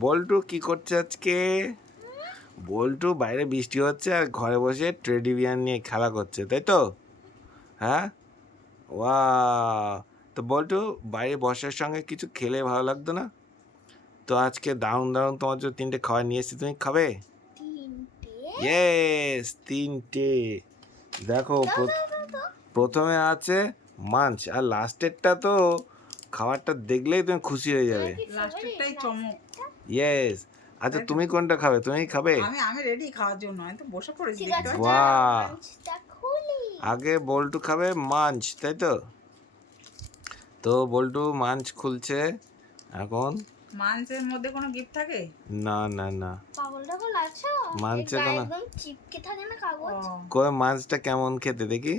বল্টু কি করছে আজকে? বল্টু বাইরে বৃষ্টি হচ্ছে আর ঘরে বসে টেডি বিয়ার নিয়ে খেলা করছে, তাই তো? হ্যাঁ, ওয়া, তো বল্টু বাইরে বর্ষার সঙ্গে কিছু খেলে ভালো লাগতো না? তো আজকে দারুণ দারুণ তোমার জন্য 3টে খাবার নিয়ে এসেছি, তুমি খাবে? ইয়েস, 3টে। দেখো, প্রথমে আছে মাঞ্চ, আর লাস্টেরটা তো খাবারটা দেখলেই তুমি খুশি হয়ে যাবে। লাস্টেরটাই চমক। ইয়েস। আচ্ছা, তুমি কোনটা খাবে? তুমি খাবে? আমি রেডি খাওয়ার জন্য, আমি তো বসে পড়েছি ঠিক দেখতে আছে, পাচ্ছ? বাহ, মাঞ্চটা খুলি। আগে বল্টু খাবে মাঞ্চ, তাই তো? তো বল্টু মাঞ্চ খুলছে এখন। মাঞ্চের মধ্যে কোনো গিফট থাকে? না না না, পাগল টাগল আছো? মাঞ্চে এটা কোনো, একদম চিপকে থাকে না কাগজ। কই মাঞ্চটা কেমন খেতে দেখি?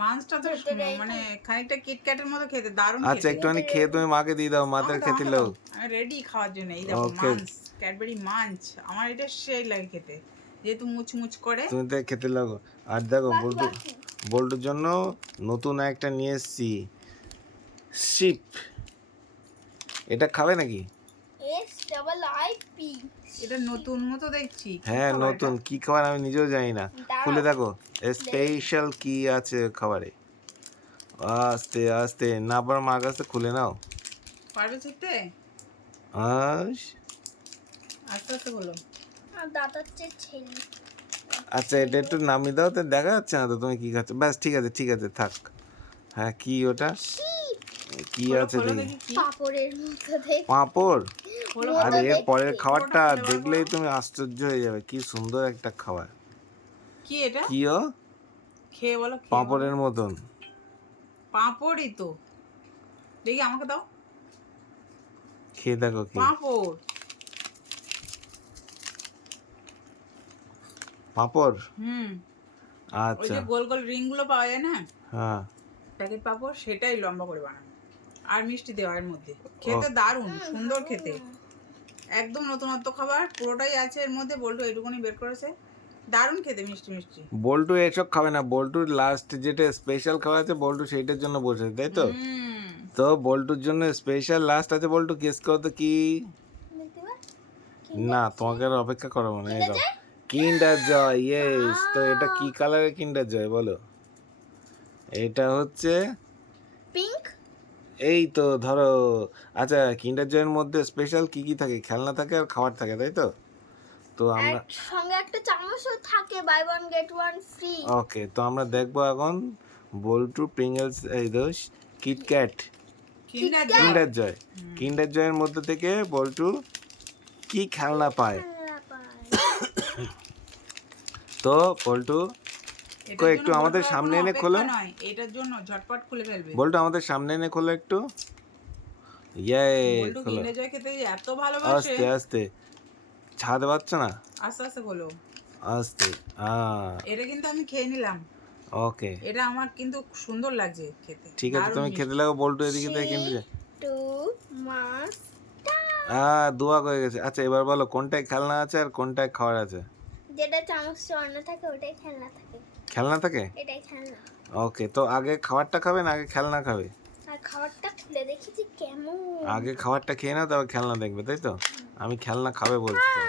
মাঞ্চটা তো ভেতরে মানে খানিকটা কিটক্যাটের মতো খেতে, দারুণ আচ্ছা, খেতে। একটুখানি খেয়ে তুমি মাকে দিয়ে দাও, মাথার আমাকে দাও, খেতে আমাকে লোক। দাও। আমি রেডি খাওয়ার জন্য। এই দেখো Okay. Munch, Cadbury Munch. আমার এটা সেই লাগে খেতে, যেহেতু মুচমুচ করে। তুমি তো খেতে লাগো। আর দেখো বল্টু, বাকি বল্টুর জন্য নতুন একটা নিয়ে এসেছি, শিপ। এটা খাবে নাকি? SIIP। এটা নতুন মতো দেখছি। কি হ্যাঁ খাবার নতুন, এটা? কি খাবার আমি নিজেও জানি না। দাঁড়াও। খুলে দেখো স্পেশাল কি আছে খাবারে। আস্তে আস্তে, না পারো মার কাছে খুলে নাও। পারবে শিখতে? আস, আস্তে আস্তে বলো। দাদার চেয়ে ছেলে। আচ্ছা, এটা একটু নামিয়ে দাও, তো দেখা যাচ্ছে না তো তুমি কি খাচ্ছ। ব্যাস, ঠিক আছে ঠিক আছে, থাক। হ্যাঁ, কি ওটা? কি খোলো, আছে খোলো দেখি? দেখি কি। পাপড়ের মতো দেখতে। পাঁপড়? খোলো, মতো আরে দেখতে। পরের খাবারটা পুরোটা খুলে বার দেখলেই করো। তুমি আশ্চর্য হয়ে যাবে, কি সুন্দর একটা খাবার। কি এটা? কি ও? খেয়ে বলো, খেয়ে বলো। পাঁপড়ের মতন। পাঁপড়ই তো। দেখি আমাকে দাও। খেয়ে দেখো কি। পাঁপড়। পাঁপড়? হুম। ওই আচ্ছা, যে গোল গোল রিং গুলো পাওয়া যায় না, হ্যাঁ। প্যাকেট পাঁপড়, সেটাই লম্বা করে বানানো আর মিষ্টি দেওয়া এর মধ্যে। খেতে দারুণ সুন্দর খেতে, একদম নতুনত্ব খাবার। পুরোটাই আছে এর মধ্যে, বল্টু এইটুকুনি বের করেছে। দারুণ খেতে, মিষ্টি মিষ্টি। বল্টু এসব খাবে না, বল্টুর লাস্ট যেটা স্পেশাল খাবার আছে বল্টু সেইটার জন্য বসেছে, তাই তো? হুম। তো বল্টুর জন্য স্পেশাল লাস্ট আছে, বল্টু গেস করো তো কি? দেখতে পার? না, তোমাকে আর অপেক্ষা করাবো না, এই দাও। কিন্ডার জয়, ইয়েস। তো এটা কি কালারের কিন্ডার জয় বলো? এটা হচ্ছে, পিঙ্ক। এই তো ধরো। আচ্ছা, কিন্ডার জয়ের মধ্যে স্পেশাল কি কি থাকে? খেলনা থাকে আর খাবার থাকে, তাই তো? তো আমরা, সঙ্গে একটা চামচও থাকে, buy one get one free. Okay, তো আমরা দেখবো এখন বল্টু প্রিঙ্গলস, এই দোষ কিটক্যাট, কিন্ডার কিন্ডার জয়। জয়, কিন্ডার জয়ের মধ্যে থেকে বল্টু কি খেলনা পায়। তো বল্টু, এটার একটু জন্য আমাদের বল্টুর আর সামনে কোনো এনে অপেক্ষা খোলো। নয়, এটার জন্য ঝটপট খুলে ফেলবে। বল্টু আমাদের সামনে এনে খোলো একটু। ইয়ে, বল্টু খোলো। কিন্ডার জয় খেতে যে এত ভালোবাসে। আস্তে আস্তে, ছাড়তে পারছো না? আস্তে আস্তে খোলো। আস্তে। এটা কিন্তু আমি খেয়ে নিলাম। ওকে, এটা আমার কিন্তু সুন্দর লাগছে খেতে, ঠিক আছে, দারুণ তুমি খেতে মিষ্টি। লাগো। বল্টু এদিকে থেকে কিনতে যায়। টু মাস। দুয়া হয়ে গেছে। আচ্ছা, এবার বলো কোনটায় খেলনা আছে আর কোনটায় খাবার আছে? যেটা চামচ চড়ানো থাকে ওটাই খেলনা থাকে। খেলনা থাকে? এটাই খেলনা। ওকে, তো আগে খাবারটা খাবে না আগে খেলনা খাবে? আর খাবারটা খুলে দেখি যে কেমন। আগে খাবারটা খেয়ে নাও, তবে খেলনা দেখবে, তাই তো? আমি খেলনা খাবে বলছি তো।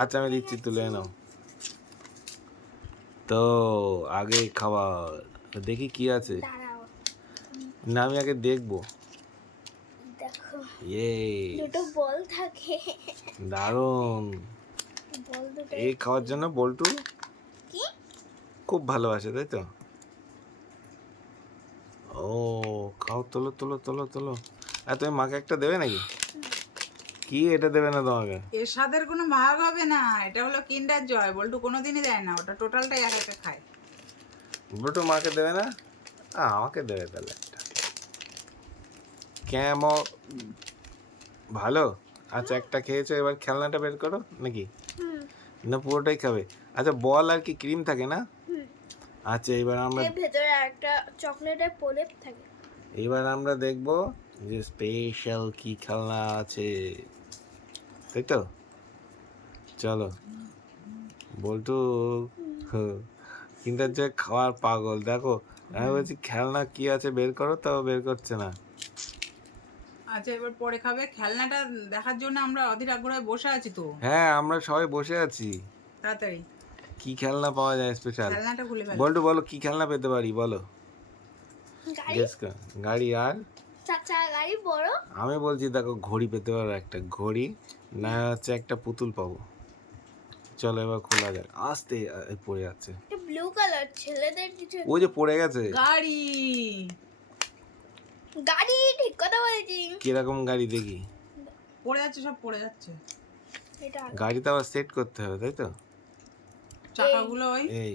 আচ্ছা, আমি দিচ্ছি, তুলে নাও। তো আগে খাবার, দেখি কি আছে। দাঁড়াও, না, আমি আগে দেখবো। দেখো ইয়ে, দুটো বল থাকে। দারুণ। বল দুটো এই খাওয়ার জন্য বল্টু কি? খুব ভালোবাসে, তাই তো? ও, খাও, তোলো তোলো তোলো তোলো। আর তুমি মাকে একটা দেবে নাকি? কি এটা দেবে না তোমাকে? এর স্বাদের কোনো ভাগ হবে না, এটা হলো কিন্ডার জয়। বল্টু কোনোদিনই দেয় না, ওটা টোটালটাই একা একা খায়। বল্টু মাকে দেবে না? আমাকে দেবে তাহলে একটা। কেমন ভালো। আচ্ছা, একটা খেয়েছো, এবার খেলনাটা বের করো নাকি? হুম না, পুরোটাই খাবে? আচ্ছা, বল আর কি ক্রিম থাকে না? হুম। আচ্ছা, এর ভেতরে একটা চকলেটের প্রলেপ থাকে। এবার আমরা দেখবো যে স্পেশাল কি খেলনা আছে, তাই তো? চলো বল্টু, কিন্ডার জয় খাওয়ার পাগল, দেখো। আমি বলছি খেলনা কি আছে বের করো, তাও বের করছে না। আচ্ছা এবার পরে খাবে। খেলনাটা দেখার জন্য আমরা অধীর আগ্রহে বসে আছি তো। হ্যাঁ আমরা সবাই বসে আছি। তাড়াতাড়ি কি খেলনা পাওয়া যায় স্পেশাল? খেলনাটা খুলে ফেল। বল্টু বলো কি খেলনা পেতে পারি বলো। গাড়ি, গেস কর। গাড়ি আর 4 চাকা গাড়ি বড়। আমি বলছি দেখো ঘড়ি পেতে পারো, একটা ঘড়ি না হচ্ছে একটা পুতুল পাবো। চলো এবার খোলা যাক। আস্তে পড়ে যাচ্ছে, এটা ব্লু কালার, ছেলেদের কিছু ওই যে পড়ে গেছে। গাড়ি গাড়ি, ঠিক কথা বলেছি। কিরকম গাড়ি দেখি? পড়ে যাচ্ছে, সব পড়ে যাচ্ছে। এটা গাড়িতে আবার সেট করতে হবে তাই তো? চাকাগুলো ওই এই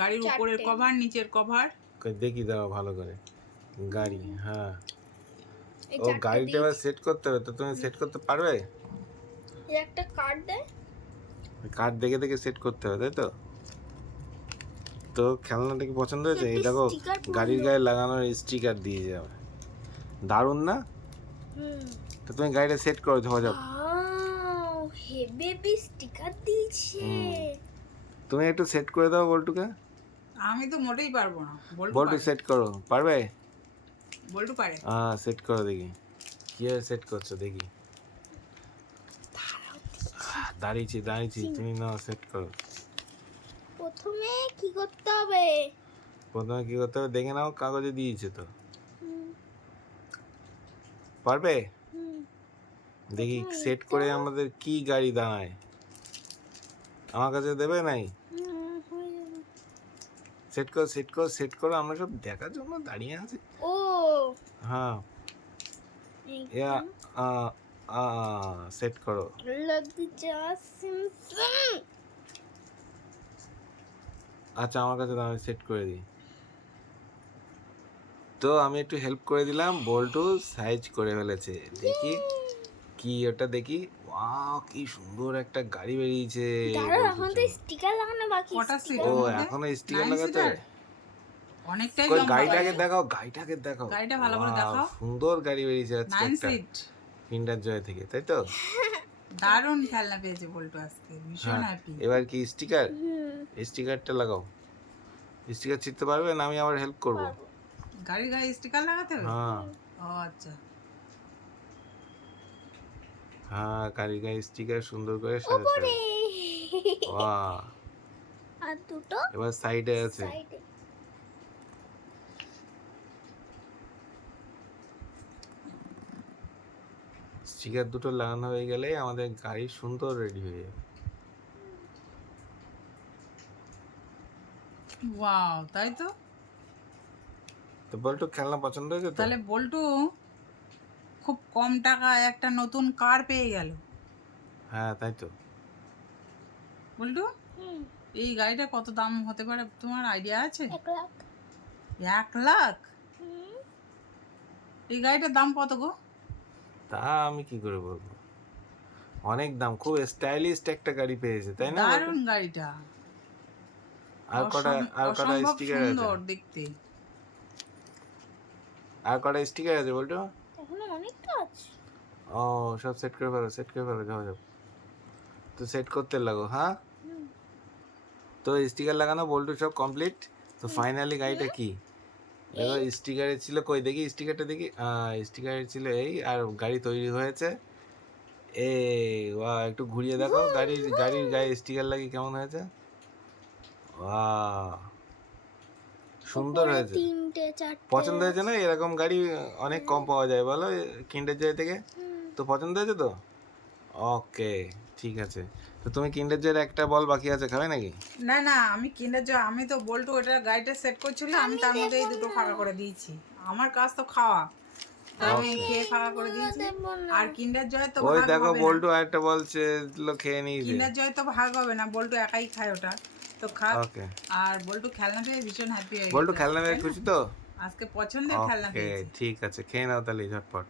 গাড়ির উপরের চারটে। কভার, নিচের কভার। কই দেখি দাও ভালো করে। গাড়ি, হ্যাঁ এই ও চারটে গাড়িটা এবার সেট করতে হবে, তো তুমি সেট করতে পারবে? এই একটা কার্ড দেয়। কার্ড দেখে দেখে সেট করতে হবে তাই তো? তো খেলনাটা কি পছন্দ হয়েছে? এই একটা দেখো sticker পড়লো। গাড়ির গায়ে লাগানোর স্টিকার দিয়ে যাবে, দারুণ না? তো তুমি গাড়িটা সেট করো ঝপঝপ। ওয়াও, হেভি স্টিকার দিয়েছে। তুমি একটু সেট করে দাও বল্টুকে। আমি তো মোটেই পারবো না। বল্টু বল্টু পারে। সেট করো, পারবে? বল্টু পারে। হ্যাঁ সেট করো দেখি, কিভাবে সেট করছো দেখি। দাঁড়িয়েছি দাঁড়িয়েছি, তুমি না সেট করো। প্রথমে কি করতে হবে? প্রথমে কি করতে হবে দেখে নাও, কাগজে দিয়েছে তো। হুম, পারবে? হুম। দেখি প্রথমে সেট লিখতে করে হবে। আমাদের কি গাড়ি দাঁড়ায়। আমার কাছে দেবে নাই? হয়ে যাবে। সেট করো সেট করো সেট করো, আমরা সব দেখার জন্য দাঁড়িয়ে আছি। ও হ্যাঁ ইয়া সেট করো। লাগছে সিমসম। আচ্ছা আমার কাছে দাও, আমি সেট করে দিই। তো আমি একটু হেল্প করে দিলাম, বল্টু সাইজ করে ফেলেছে। দেখি কি ওটা দেখি। ওয়াও কি সুন্দর একটা গাড়ি বেরিয়েছে দাঁড়াও, বল্টুর এখন তো জন্য। স্টিকার লাগানো বাকি। কটা sticker। ও মধ্যে? এখনো স্টিকার 9 লাগাতে seater? হবে? অনেকটাই কই লম্বা গাড়িটাকে গাড়ি। দেখাও, গাড়িটাকে দেখাও। গাড়িটা ভালো করে Wow, দেখাও। সুন্দর গাড়ি বেরিয়েছে আজকে 9 একটা সিট। কিন্ডার জয় থেকে তাই তো? দারুণ খেলনা পেয়েছে বল্টু আজকে, ভীষণ হ্যাঁ হ্যাপি। এবার কি স্টিকার? হুম, স্টিকারটা লাগাও। স্টিকার চিপতে পারবে না? আমি আবার হেল্প করব। পারবো। গাড়ির গায়ে স্টিকার লাগাতে হবে? হ্যাঁ ও আচ্ছা। হ্যাঁ গাড়ির গায়ে স্টিকার সুন্দর করে সাজাতে ওপরে। হবে। বাহ, আর দুটো এবার সাইডে আছে। সাইডে। স্টিকার দুটো লাগানো হয়ে গেলে আমাদের গাড়ি সুন্দর রেডি হয়ে যাবে। ওয়াও, তাই তো। তো বল্টু খেলনা পছন্দ হয়েছে তো? তাহলে বল্টু খুব কম টাকায় একটা নতুন কার পেয়ে গেল। হ্যাঁ তাই তো। বল্টু হুম, এই গাড়িটা কত দাম হতে পারে তোমার আইডিয়া আছে? 1 লাখ। 1 লাখ? হুম, এই গাড়িটার দাম কত গো? তা আমি কি করে বলবো, অনেক দাম। খুব স্টাইলিশ একটা গাড়ি পেয়েছে তাই না বল্টু? দারুণ গাড়িটা। আর কটা অসম্ভব স্টিকার আছে? সুন্দর দেখতে। আর কটা স্টিকার আছে বল্টু? এখনো অনেকটা আছে। ও সব সেট করে ফেলো, সেট করে ফেলো, যাও যাও। তো সেট করতে লাগো। হ্যাঁ হুম, তো স্টিকার লাগানো বল্টু সব কমপ্লিট। তো ফাইনালি গাড়িটা কি দেখো, স্টিকারে ছিল কই দেখি স্টিকারটা দেখি। স্টিকারে ছিল এই, আর গাড়ি তৈরি হয়েছে। এই ওয়া একটু ঘুরিয়ে দেখো গাড়ির গায়ে স্টিকার লাগিয়ে কেমন হয়েছে। বাহ সুন্দর উপরে হয়েছে। 3টে 4টে। পছন্দ হয়েছে না? এরকম গাড়ি অনেক কম পাওয়া যায় বলো কিন্ডার জয় থেকে। হুম, তো পছন্দ হয়েছে তো? ওকে ঠিক আছে। তো তুমি কিন্ডার জয়ের একটা বল বাকি আছে, খাবে নাকি? না না, আমি কিন্ডার জয়, আমি তো বল্টু ওটা গাড়িটা সেট করছিল, আমি তার মধ্যে এই দুটো ফাঁকা করে দিয়েছি। আমার কাজ তো খাওয়া, তো আমি খেয়ে ফাঁকা করে দিয়েছি। দেবো না। আর কিন্ডার জয় তো ওই ভাগ দেখো হবে না। বল্টু আরেকটা বলছে খেয়ে নিয়েছে। কিন্ডার জয় তো ভাগ হবে না, বল্টু একাই খায় ওটা, তো খাক। ওকে আর বল্টু খেলনা পেয়ে ভীষণ হ্যাপি হয়ে বল্টু গেছে খেলনা পেয়ে তাই না? খুশি তো? আজকে পছন্দের খেলনা ওকে পেয়েছে। ঠিক আছে, খেয়ে নাও তাহলে ঝটপট।